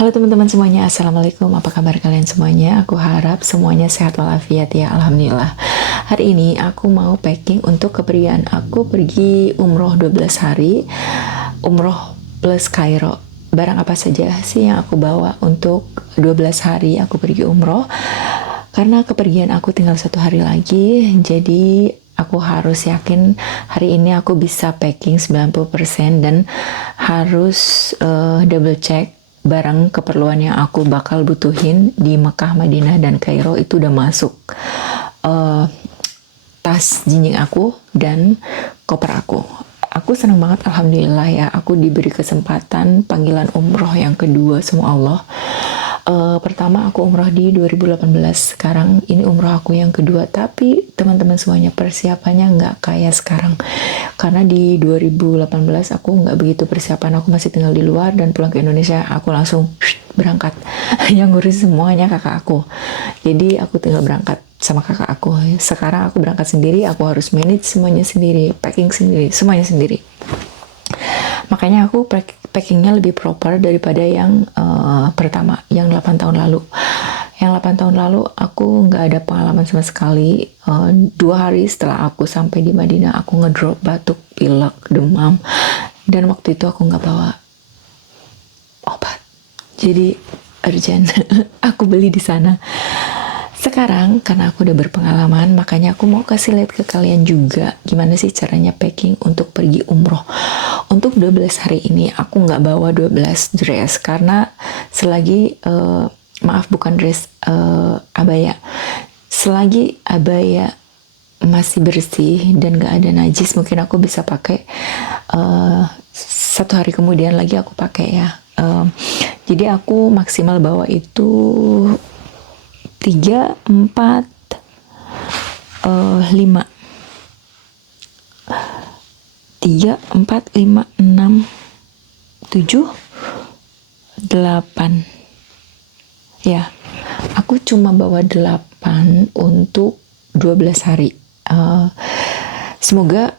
Halo teman-teman semuanya, Assalamualaikum. Apa kabar kalian semuanya? Aku harap semuanya sehat walafiat ya, Alhamdulillah. Hari ini aku mau packing untuk kepergian. Aku pergi umroh 12 hari, umroh plus Kairo. Barang apa saja sih yang aku bawa untuk 12 hari aku pergi umroh? Karena kepergian aku tinggal 1 hari lagi, jadi aku harus yakin hari ini aku bisa packing 90% dan harus double check barang keperluan yang aku bakal butuhin di Mekah, Madinah, dan Kairo itu udah masuk tas jinjing aku dan koper aku. Aku senang banget, Alhamdulillah ya, aku diberi kesempatan panggilan umroh yang kedua sama Allah. Pertama aku umroh di 2018, sekarang ini umroh aku yang kedua, tapi teman-teman semuanya persiapannya nggak kayak sekarang, karena di 2018 aku nggak begitu persiapan, aku masih tinggal di luar dan pulang ke Indonesia aku langsung berangkat. Yang ngurus semuanya kakak aku, jadi aku tinggal berangkat sama kakak aku. Sekarang aku berangkat sendiri, aku harus manage semuanya sendiri, packing sendiri, semuanya sendiri. Makanya aku packingnya lebih proper daripada yang pertama, yang 8 tahun lalu. Yang 8 tahun lalu aku nggak ada pengalaman sama sekali. 2 hari setelah aku sampai di Madinah, aku ngedrop batuk, pilek, demam. Dan waktu itu aku nggak bawa obat. Jadi urgent, aku beli di sana. Sekarang karena aku udah berpengalaman, makanya aku mau kasih lihat ke kalian juga gimana sih caranya packing untuk pergi umroh. Untuk 12 hari ini aku nggak bawa 12 dress karena selagi maaf bukan dress, abaya. Selagi abaya masih bersih dan nggak ada najis, mungkin aku bisa pakai 1 hari kemudian lagi aku pakai ya. Jadi aku maksimal bawa itu 3, 4, 5 3, 4, 5, 6, 7, 8 ya. Aku cuma bawa 8 untuk 12 hari. Semoga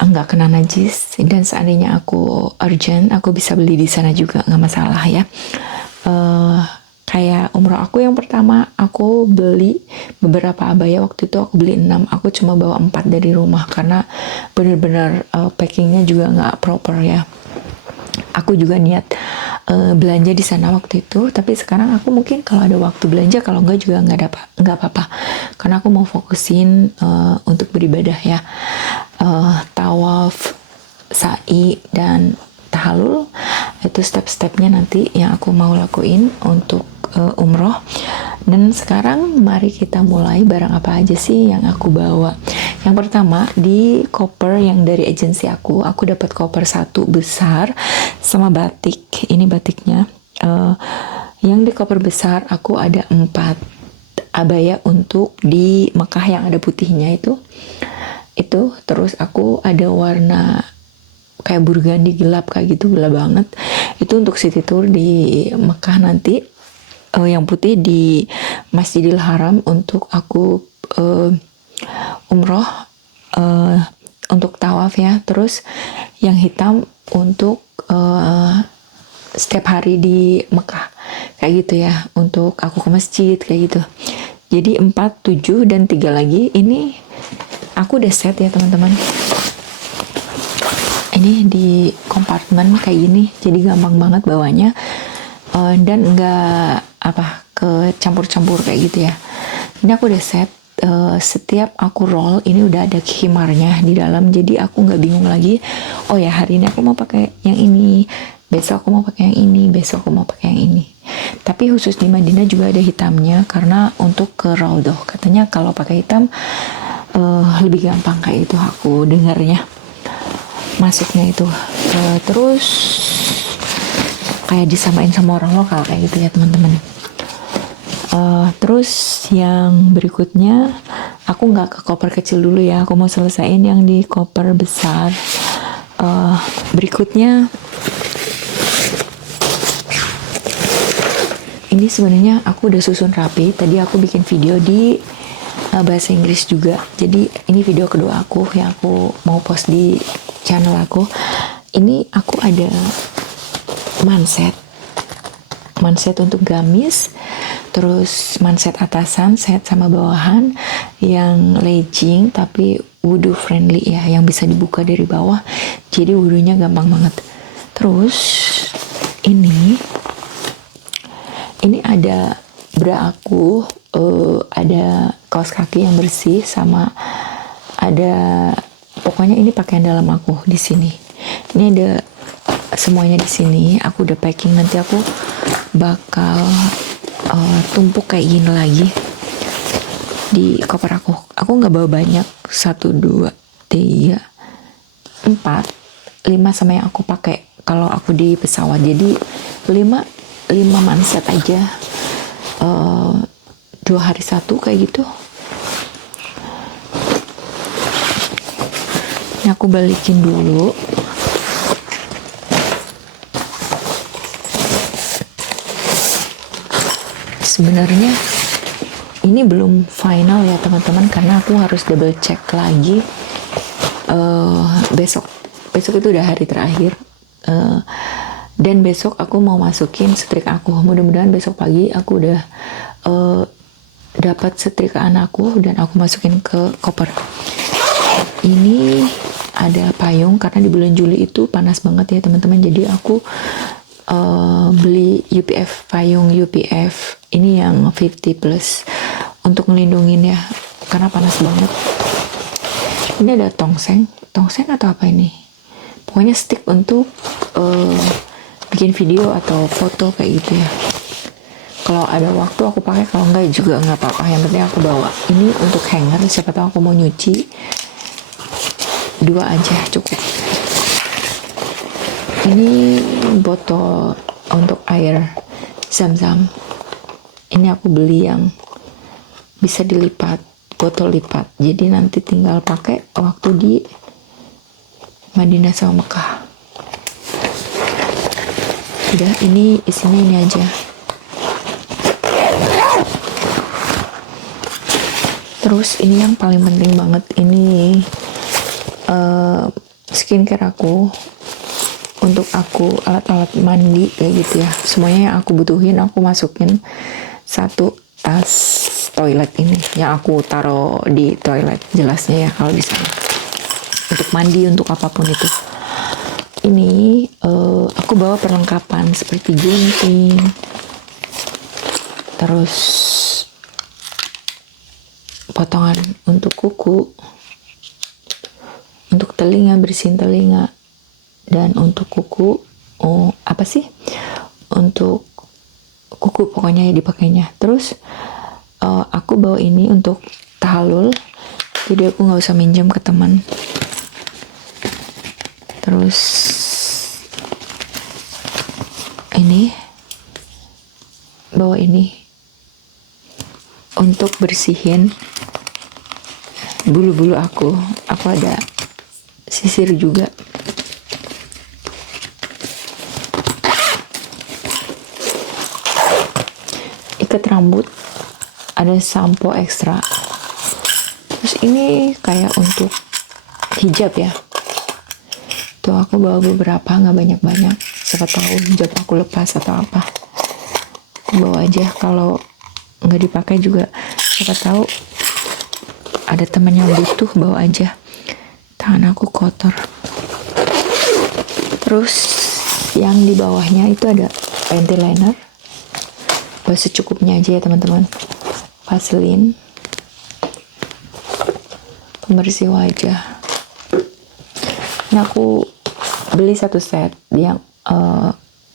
nggak kena najis, dan seandainya aku urgent aku bisa beli di sana juga, nggak masalah ya. Kayak umroh aku yang pertama, aku beli beberapa abaya, waktu itu aku beli 6, aku cuma bawa 4 dari rumah karena bener-bener packingnya juga nggak proper ya. Aku juga niat belanja di sana waktu itu, tapi sekarang aku mungkin kalau ada waktu belanja, kalau enggak juga nggak apa-apa, karena aku mau fokusin untuk beribadah ya. Tawaf, sa'i, dan tahalul, itu step-stepnya nanti yang aku mau lakuin untuk umroh. Dan sekarang mari kita mulai. Barang apa aja sih yang aku bawa? Yang pertama, di koper yang dari agensi aku dapat koper 1 besar sama batik. Ini batiknya. Yang di koper besar aku ada 4 abaya untuk di Mekah yang ada putihnya itu. Terus aku ada warna kayak burgundy gelap, kayak gitu, gelap banget. Itu untuk city tour di Mekah nanti. Yang putih di Masjidil Haram untuk aku umroh, untuk tawaf ya. Terus yang hitam untuk setiap hari di Mekah, kayak gitu ya, untuk aku ke masjid kayak gitu. Jadi 4, 7, dan 3 lagi. Ini aku udah set ya teman-teman. Ini di kompartemen kayak gini, jadi gampang banget bawanya, dan nggak kecampur-campur kayak gitu ya. Ini aku udah set. Setiap aku roll ini udah ada khimarnya di dalam, jadi aku nggak bingung lagi. Oh ya, hari ini aku mau pakai yang ini, besok aku mau pakai yang ini, besok aku mau pakai yang ini. Tapi khusus di Madinah juga ada hitamnya, karena untuk ke Raudhah katanya kalau pakai hitam lebih gampang, kayak itu aku dengarnya masuknya itu. Terus kayak disamain sama orang lokal kayak gitu ya teman-teman. Terus yang berikutnya, aku nggak ke koper kecil dulu ya, aku mau selesaiin yang di koper besar. Berikutnya ini sebenarnya aku udah susun rapi, tadi aku bikin video di bahasa Inggris juga, jadi ini video kedua aku yang aku mau post di channel aku. Ini aku ada manset manset untuk gamis, terus manset atasan, set sama bawahan yang legging tapi wudhu friendly ya, yang bisa dibuka dari bawah, jadi wudhunya gampang banget. Terus ini ada bra aku, ada kaos kaki yang bersih, sama ada, pokoknya ini pakaian dalam aku di sini. Ini ada semuanya di sini. Aku udah packing, nanti aku bakal tumpuk kayak gini lagi di koper aku. Aku nggak bawa banyak, 1, 2, 3, 4, 5 sama yang aku pakai kalau aku di pesawat. Jadi 5 manset aja, 2 hari 1 kayak gitu. Ini aku balikin dulu. Sebenarnya ini belum final ya teman-teman, karena aku harus double check lagi. Besok itu udah hari terakhir, dan besok aku mau masukin setrika aku. Mudah-mudahan besok pagi aku udah dapat setrikaan aku dan aku masukin ke koper. Ini ada payung karena di bulan Juli itu panas banget ya teman-teman, jadi aku beli UPF, payung UPF ini yang 50 plus untuk ngelindungin ya, karena panas banget. Ini ada tongseng atau apa ini, pokoknya stick untuk bikin video atau foto kayak gitu ya. Kalau ada waktu aku pakai, kalau enggak juga nggak apa-apa, yang penting aku bawa. Ini untuk hanger, siapa tahu aku mau nyuci, 2 aja cukup. Ini botol untuk air zam-zam. Ini aku beli yang bisa dilipat, botol lipat. Jadi nanti tinggal pakai waktu di Madinah sama Mekah. Udah, ini isinya ini aja. Terus ini yang paling penting banget, ini skincare aku. Untuk aku alat-alat mandi kayak gitu ya, semuanya yang aku butuhin aku masukin satu tas toilet ini yang aku taruh di toilet, jelasnya ya kalau di sana. Untuk mandi, untuk apapun itu. Ini aku bawa perlengkapan seperti gunting, terus potongan untuk kuku, untuk telinga, bersihin telinga, dan untuk kuku, untuk kuku pokoknya ya dipakainya. Terus aku bawa ini untuk tahalul, jadi aku nggak usah minjem ke teman. Terus ini bawa ini untuk bersihin bulu-bulu aku ada sisir juga. Ikat rambut, ada sampo ekstra. Terus ini kayak untuk hijab ya, tuh aku bawa beberapa, nggak banyak-banyak, siapa tahu hijab aku lepas atau apa, aku bawa aja. Kalau nggak dipakai juga siapa tahu ada teman yang butuh, bawa aja. Tangan aku kotor. Terus yang di bawahnya itu ada panty liner, secukupnya aja ya teman-teman. Vaseline, pembersih wajah. Ini aku beli 1 set yang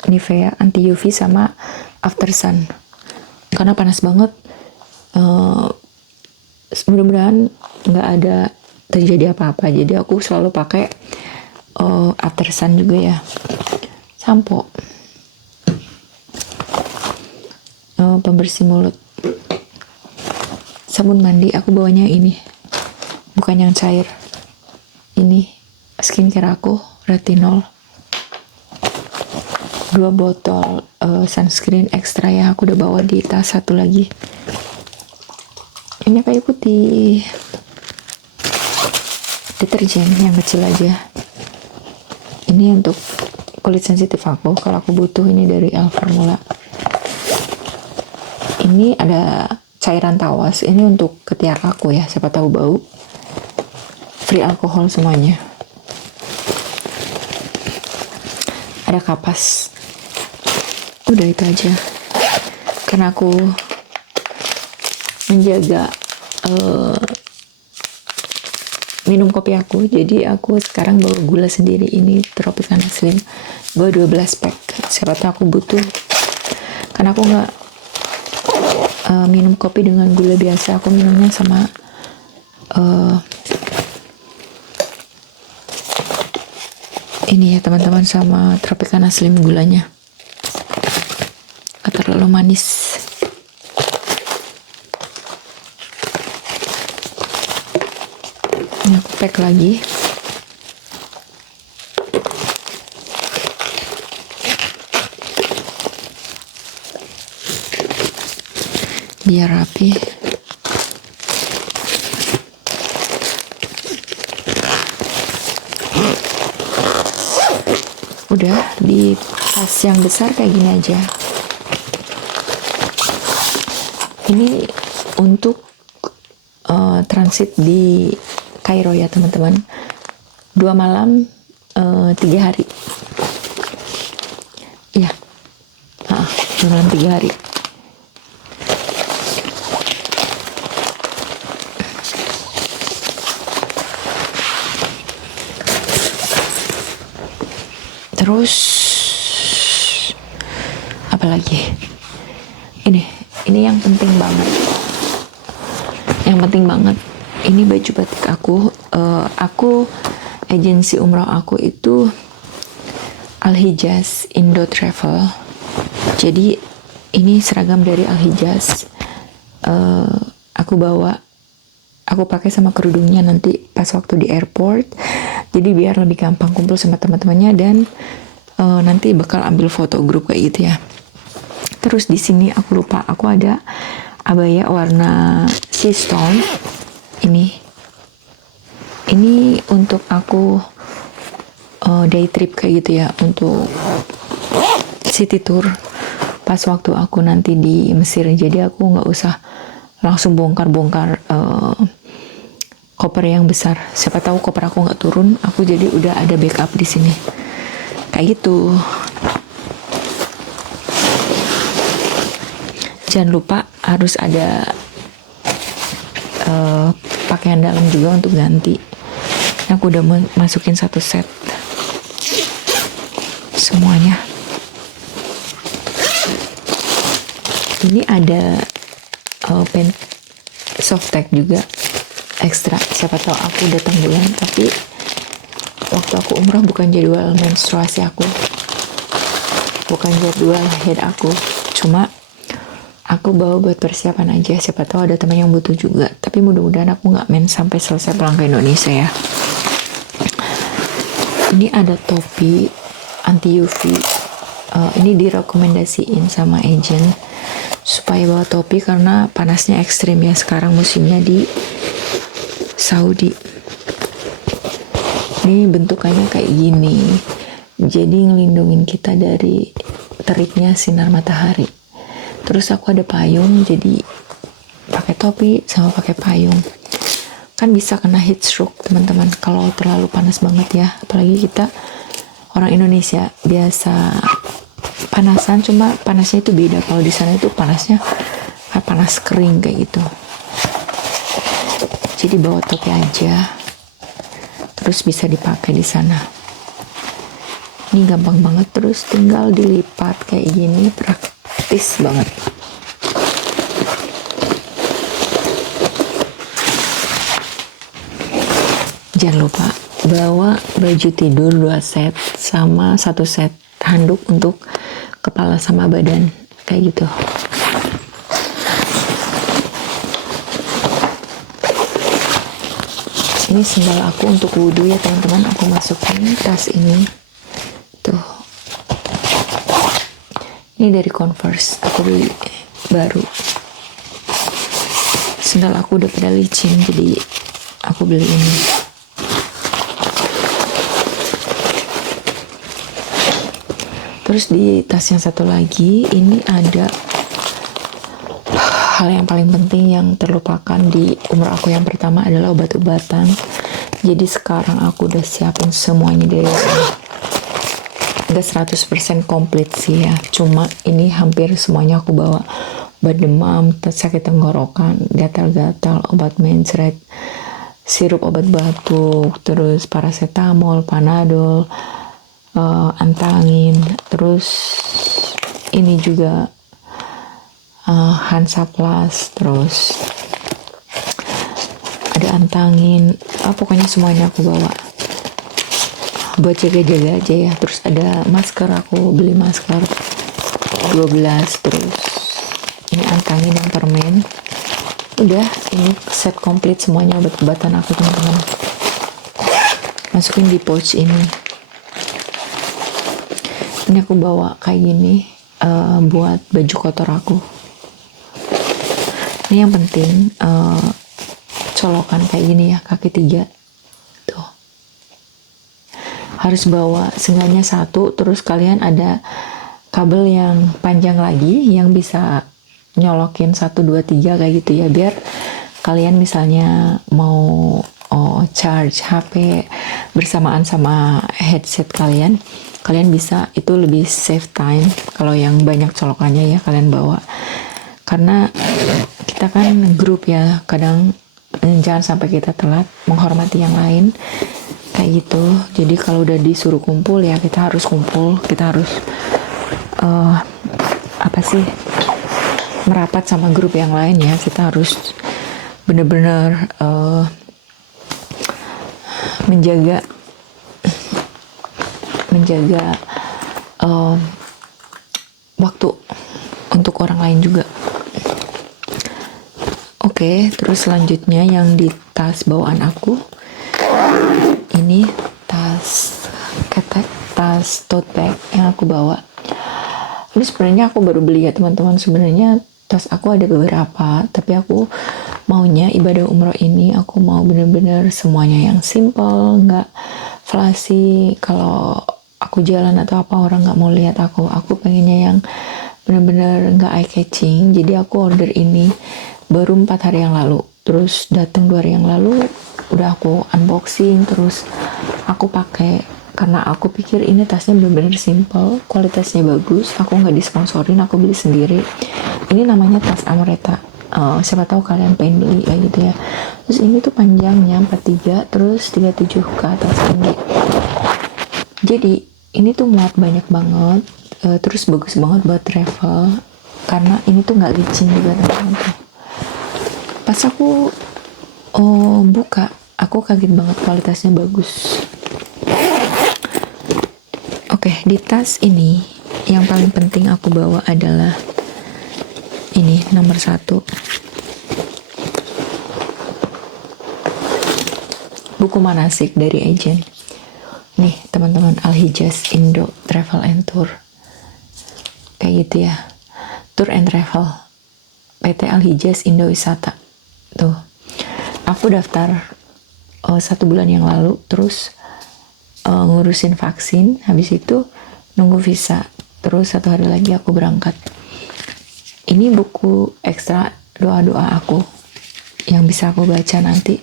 Nivea anti UV sama After Sun, karena panas banget. Mudah-mudahan nggak ada terjadi apa-apa, jadi aku selalu pakai After Sun juga ya. Sampo, pembersih mulut, sabun mandi. Aku bawanya ini, bukan yang cair. Ini skincare aku, retinol. 2 botol sunscreen ekstra ya, aku udah bawa di tas satu lagi. Ini kayu putih, deterjen yang kecil aja. Ini untuk kulit sensitif aku, kalau aku butuh ini dari Alformula. ini ada cairan tawas, ini untuk ketiak aku ya, siapa tahu bau. Free alkohol semuanya. Ada kapas. Udah itu aja. Karena aku menjaga minum kopi aku, jadi aku sekarang bawa gula sendiri, ini Tropicana Slim, bawa 12 pack. Siapa tahu aku butuh, karena aku nggak minum kopi dengan gula biasa, aku minumnya sama ini ya teman-teman, sama Tropicana Slim gulanya nggak terlalu manis. Ini aku pack lagi. Biar rapi. Udah di tas yang besar kayak gini aja. Ini untuk transit di Kairo ya teman-teman, 2 malam 3 hari. Iya, 2 malam 3 hari. Terus apa lagi? Ini yang penting banget. Yang penting banget. Ini baju batik aku agensi umroh aku itu Al Hijaz Indo Travel. Jadi ini seragam dari Al Hijaz. Aku pakai sama kerudungnya nanti pas waktu di airport. Jadi biar lebih gampang kumpul sama teman-temannya, dan nanti bakal ambil foto grup kayak gitu ya. Terus di sini aku lupa, aku ada abaya warna sea stone. Ini untuk aku day trip kayak gitu ya, untuk city tour pas waktu aku nanti di Mesir. Jadi aku nggak usah langsung bongkar-bongkar koper yang besar. Siapa tahu koper aku nggak turun, aku jadi udah ada backup di sini. Kayak gitu. Jangan lupa harus ada pakaian dalam juga untuk ganti. Aku udah masukin 1 set semuanya. Ini ada pen soft tag juga ekstra. Siapa tahu aku datang bulan, tapi waktu aku umrah bukan jadwal menstruasi aku, bukan jadwal haid aku, cuma aku bawa buat persiapan aja. Siapa tahu ada teman yang butuh juga, tapi mudah-mudahan aku nggak mens sampai selesai pulang ke Indonesia ya. Ini ada topi anti UV. Ini direkomendasiin sama agent supaya bawa topi karena panasnya ekstrim ya sekarang musimnya di Saudi. Ini bentukannya kayak gini, jadi ngelindungin kita dari teriknya sinar matahari. Terus aku ada payung, jadi pakai topi sama pakai payung. Kan bisa kena heat stroke teman-teman kalau terlalu panas banget ya. Apalagi kita orang Indonesia biasa panasan, cuma panasnya itu beda. Kalau di sana itu panasnya kayak panas kering kayak gitu. Jadi bawa topi aja, terus bisa dipakai di sana. Ini gampang banget, terus tinggal dilipat kayak gini, praktis banget. Jangan lupa bawa baju tidur 2 set sama 1 set handuk untuk kepala sama badan kayak gitu. Ini sendal aku untuk wudhu ya teman-teman, aku masukin tas ini tuh. Ini dari Converse, aku beli baru. Sendal aku udah pada licin, jadi aku beli ini. Terus di tas yang satu lagi ini ada hal yang paling penting yang terlupakan di umroh aku yang pertama adalah obat-obatan. Jadi sekarang aku udah siapin semuanya dari nggak 100% komplit sih ya, cuma ini hampir semuanya aku bawa. Obat demam, sakit tenggorokan, gatal-gatal, obat mencret, sirup obat batuk, terus paracetamol, panadol, antangin, terus ini juga Hansaplast, terus ada antangin, pokoknya semuanya aku bawa buat jaga-jaga aja ya. Terus ada masker, aku beli masker 12, terus ini antangin yang permen. Udah, ini set komplit semuanya obat-obatan aku teman-teman. Masukin di pouch ini. Ini aku bawa kayak gini buat baju kotor aku. Ini yang penting colokan kayak gini ya, kaki 3 tuh harus bawa seenggaknya 1. Terus kalian ada kabel yang panjang lagi yang bisa nyolokin 1, 2, 3 kayak gitu ya, biar kalian misalnya mau charge HP bersamaan sama headset kalian bisa, itu lebih save time kalau yang banyak colokannya ya kalian bawa. Karena kita kan grup ya, kadang jangan sampai kita telat menghormati yang lain kayak gitu. Jadi kalau udah disuruh kumpul ya kita harus kumpul, kita harus merapat sama grup yang lain ya. Kita harus bener-bener menjaga waktu untuk orang lain juga. Oke, terus selanjutnya yang di tas bawaan aku, ini tas ketek, tas tote bag yang aku bawa. Ini sebenarnya aku baru beli ya teman-teman. Sebenarnya tas aku ada beberapa, tapi aku maunya ibadah umroh ini aku mau bener-bener semuanya yang simple, nggak flashy. Kalau aku jalan atau apa orang nggak mau lihat aku pengennya yang bener-bener nggak eye catching. Jadi aku order ini baru 4 hari yang lalu, terus datang 2 hari yang lalu udah aku unboxing, terus aku pakai karena aku pikir ini tasnya bener-bener simple, kualitasnya bagus. Aku nggak disponsorin, aku beli sendiri. Ini namanya tas Amoretta. Siapa tahu kalian pengen beli kayak gitu ya. Terus ini tuh panjangnya 43, terus 37 ke atas tinggi. Jadi ini tuh muat banyak banget, terus bagus banget buat travel karena ini tuh nggak licin juga teman-teman. Pas aku buka, aku kaget banget kualitasnya bagus. Oke, di tas ini yang paling penting aku bawa adalah ini nomor 1, buku manasik dari agent. Nih teman-teman, Al Hijaz Indo Travel and Tour, kayak gitu ya, Tour and Travel, PT Al Hijaz Indo Wisata. Tuh, aku daftar 1 bulan yang lalu, terus ngurusin vaksin, habis itu nunggu visa, terus 1 hari lagi aku berangkat. Ini buku ekstra doa-doa aku yang bisa aku baca nanti,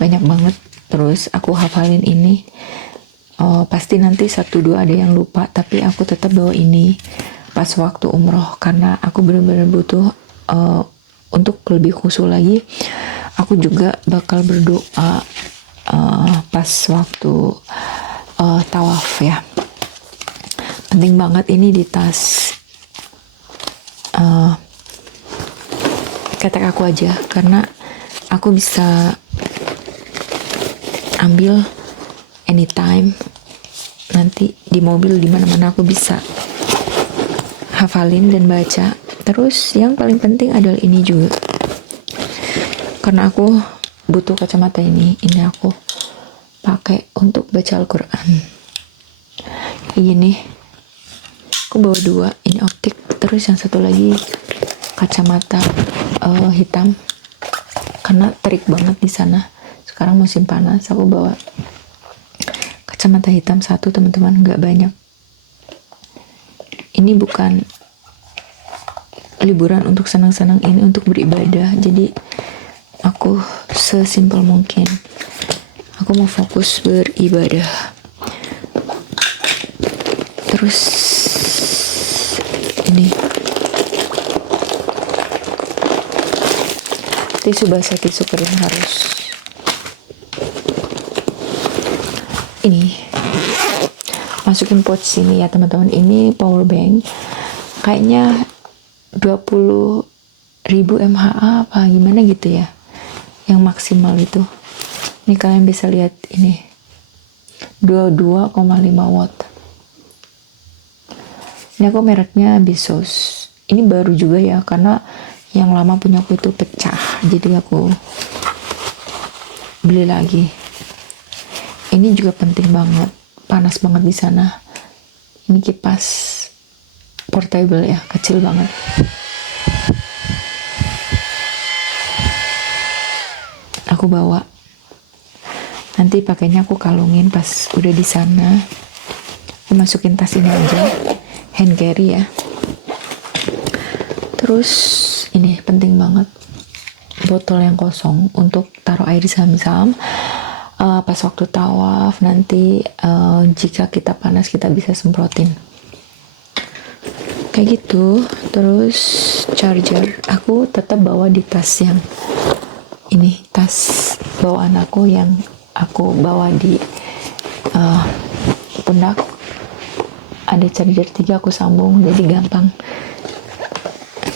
banyak banget. Terus aku hafalin ini. Pasti nanti 1-2 ada yang lupa, tapi aku tetap bawa ini pas waktu umroh karena aku benar-benar butuh. Untuk lebih khusus lagi, aku juga bakal berdoa pas waktu tawaf ya. Penting banget ini di tas ketek aku aja, karena aku bisa ambil anytime. Nanti di mobil di mana-mana aku bisa hafalin dan baca. Terus yang paling penting adalah ini juga, karena aku butuh kacamata ini aku pakai untuk baca Al-Quran. Ini aku bawa 2, ini optik, terus yang satu lagi kacamata hitam karena terik banget di sana. Sekarang musim panas, aku bawa kacamata hitam 1 teman-teman, nggak banyak. Ini bukan liburan untuk senang-senang, ini untuk beribadah. Jadi aku sesimpel mungkin, aku mau fokus beribadah. Terus ini tisu basah, tisu kering harus. Ini masukin pouch sini ya teman-teman. Ini power bank, kayaknya 20.000 mAh apa gimana gitu ya, yang maksimal itu. Ini kalian bisa lihat, ini 22,5 watt. Ini aku mereknya Bisos. Ini baru juga ya, karena yang lama punya aku itu pecah, jadi aku beli lagi. Ini juga penting banget, panas banget di sana. Ini kipas portable ya, kecil banget. Aku bawa. Nanti pakainya aku kalungin pas udah di sana. Aku masukin tas ini aja, hand carry ya. Terus ini penting banget, botol yang kosong untuk taruh air zam-zam. Pas waktu tawaf nanti, jika kita panas kita bisa semprotin kayak gitu. Terus charger aku tetap bawa di tas yang ini, tas bawaan aku yang aku bawa di pundak. Ada charger 3 aku sambung, jadi gampang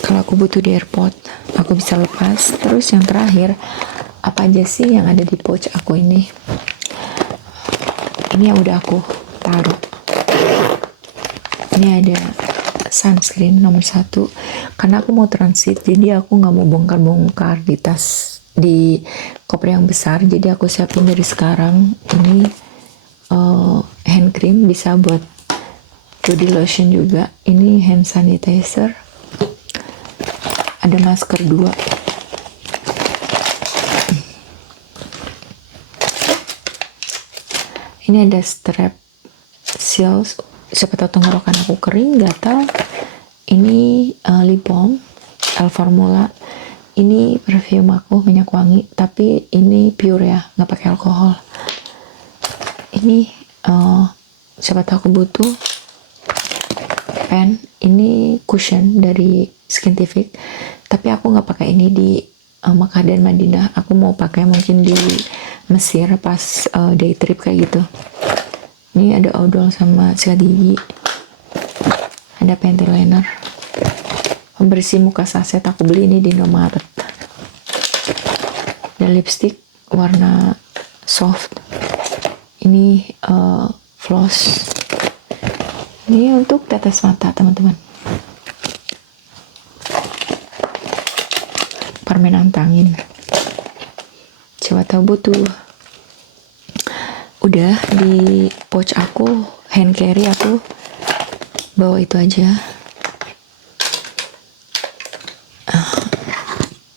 kalau aku butuh di airport aku bisa lepas. Terus yang terakhir, apa aja sih yang ada di pouch aku ini? Ini yang udah aku taruh. Ini ada sunscreen nomor 1, karena aku mau transit, jadi aku nggak mau bongkar-bongkar di tas, di koper yang besar. Jadi aku siapin dari sekarang. Ini hand cream, bisa buat body lotion juga. Ini hand sanitizer. Ada masker 2. Ini ada strap seals, siapa tahu tenggorokan aku kering, gatal. Ini lip balm El Formula. Ini perfume aku, minyak wangi, tapi ini pure ya, nggak pakai alkohol. Ini siapa tahu aku butuh pen. Ini cushion dari Skintific, tapi aku nggak pakai ini di Mekah dan Madinah. Aku mau pakai mungkin di Mesir pas day trip kayak gitu. Ini ada odol sama sikat gigi. Ada panty liner, pembersih muka saset, aku beli ini di Indomaret. Dan lipstick warna soft. Ini floss. Ini untuk tetes mata teman-teman. Permen antangin, siapa tahu butuh. Udah di pouch aku, hand carry aku bawa itu aja.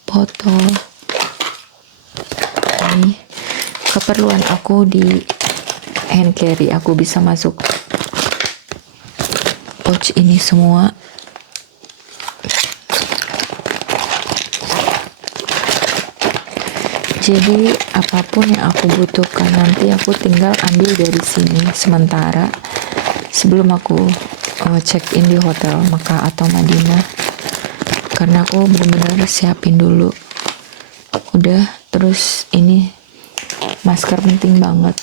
Botol ini keperluan aku di hand carry, aku bisa masuk pouch ini semua. Jadi apapun yang aku butuhkan nanti aku tinggal ambil dari sini sementara, sebelum aku check in di hotel Mekah atau Madinah, karena aku benar-benar siapin dulu. Udah. Terus ini masker penting banget,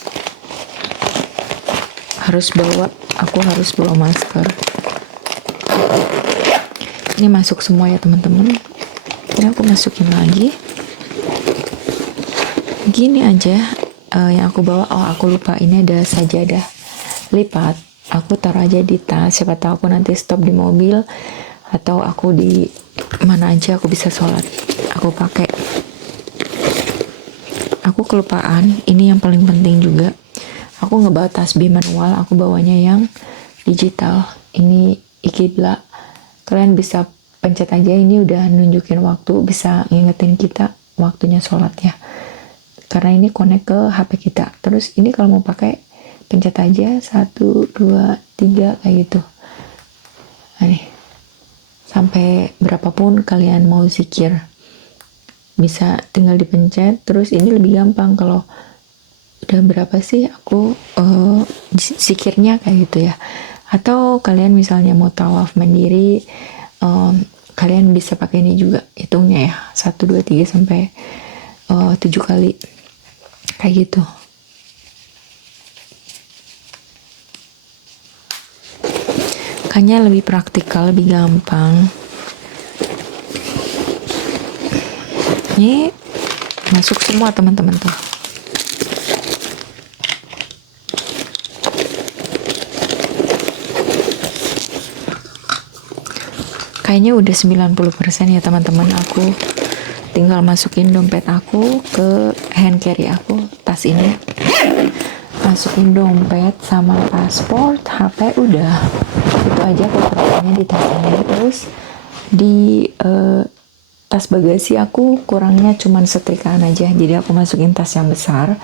harus bawa, aku harus bawa masker. Ini masuk semua ya teman-teman. Ini aku masukin lagi. Gini aja yang aku bawa. Oh, aku lupa, ini ada sajadah lipat, aku taruh aja di tas, siapa tahu aku nanti stop di mobil atau aku di mana aja aku bisa sholat, aku pakai. Aku kelupaan, ini yang paling penting juga, aku nggak bawa tasbih manual, aku bawanya yang digital. Ini Iqibla, kalian bisa pencet aja, ini udah nunjukin waktu, bisa ngingetin kita waktunya sholat ya, karena ini connect ke HP kita. Terus ini kalau mau pakai pencet aja 1, 2, 3 kayak gitu. Nah, nih sampai berapapun kalian mau zikir. Bisa tinggal dipencet, terus ini lebih gampang kalau udah berapa sih aku zikirnya kayak gitu ya. Atau kalian misalnya mau tawaf mandiri, kalian bisa pakai ini juga, hitungnya ya, 1, 2, 3 sampai 7 kali kayak gitu. Kayaknya lebih praktikal, lebih gampang. Ini masuk semua teman-teman tuh. Kayaknya udah 90% ya teman-teman. Aku tinggal masukin dompet aku ke hand carry aku, tas ini. Masukin dompet sama paspor, HP, udah. Itu aja kopernya di tas ini. Terus di tas bagasi aku kurangnya cuman setrikaan aja, jadi aku masukin tas yang besar.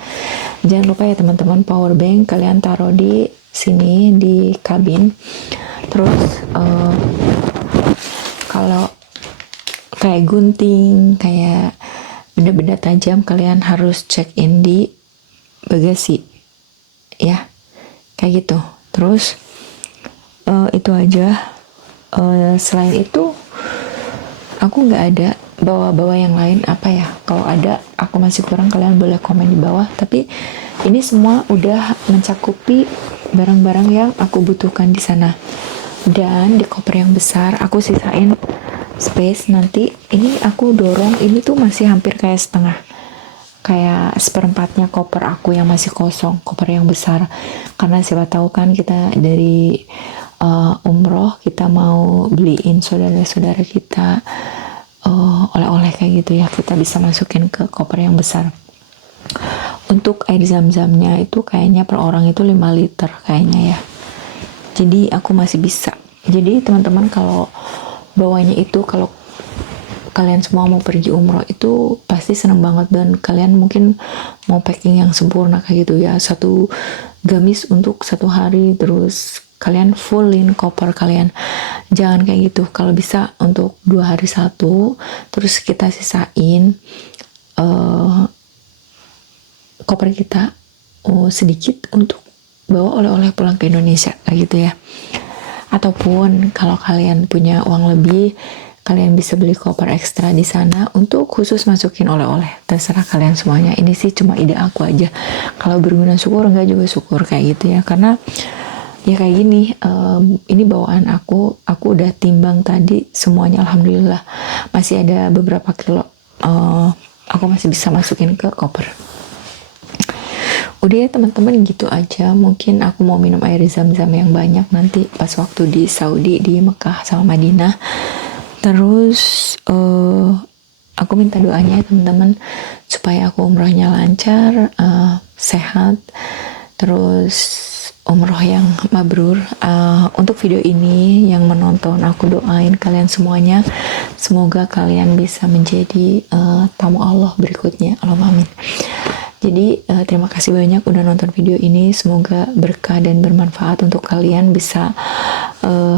Jangan lupa ya teman-teman, power bank kalian taruh di sini di kabin. Terus kalau kayak gunting, kayak benda-benda tajam, kalian harus check in di bagasi ya, kayak gitu. Terus itu aja. Selain itu aku nggak ada bawa-bawa yang lain apa ya. Kalau ada aku masih kurang, kalian boleh komen di bawah. Tapi ini semua udah mencakupi barang-barang yang aku butuhkan di sana. Dan di koper yang besar aku sisain space. Nanti ini aku dorong, ini tuh masih hampir kayak setengah, kayak seperempatnya koper aku yang masih kosong, koper yang besar. Karena siapa tahu kan kita dari umroh, kita mau beliin saudara-saudara kita oleh-oleh kayak gitu ya, kita bisa masukin ke koper yang besar. Untuk air zam-zamnya itu kayaknya per orang itu 5 liter kayaknya ya, jadi aku masih bisa. Jadi teman-teman kalau bawanya itu, kalau kalian semua mau pergi umroh itu pasti seneng banget, dan kalian mungkin mau packing yang sempurna kayak gitu ya, 1 gamis untuk 1 hari, terus kalian fullin koper kalian. Jangan kayak gitu, kalau bisa untuk 2 hari 1, terus kita sisain koper kita sedikit untuk bawa oleh-oleh pulang ke Indonesia kayak gitu ya. Ataupun kalau kalian punya uang lebih, kalian bisa beli koper ekstra di sana untuk khusus masukin oleh-oleh. Terserah kalian semuanya. Ini sih cuma ide aku aja. Kalau berguna syukur, enggak juga syukur kayak gitu ya. Karena ya kayak gini, ini bawaan aku udah timbang tadi semuanya, alhamdulillah masih ada beberapa kilo, aku masih bisa masukin ke koper. Udah ya teman-teman, gitu aja. Mungkin aku mau minum air zam-zam yang banyak nanti pas waktu di Saudi, di Mekah sama Madinah. Terus aku minta doanya ya teman-teman, supaya aku umrohnya lancar, sehat, terus umroh yang mabrur. Untuk video ini yang menonton, aku doain kalian semuanya, semoga kalian bisa menjadi tamu Allah berikutnya. Allahumma amin. Jadi terima kasih banyak udah nonton video ini. Semoga berkah dan bermanfaat untuk kalian, bisa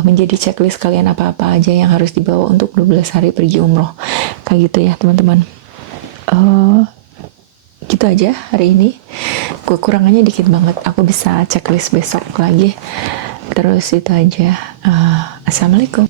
menjadi checklist kalian apa-apa aja yang harus dibawa untuk 12 hari pergi umroh. Kayak gitu ya teman-teman. Gitu aja hari ini. Kekurangannya dikit banget, aku bisa checklist besok lagi. Terus itu aja. Assalamualaikum.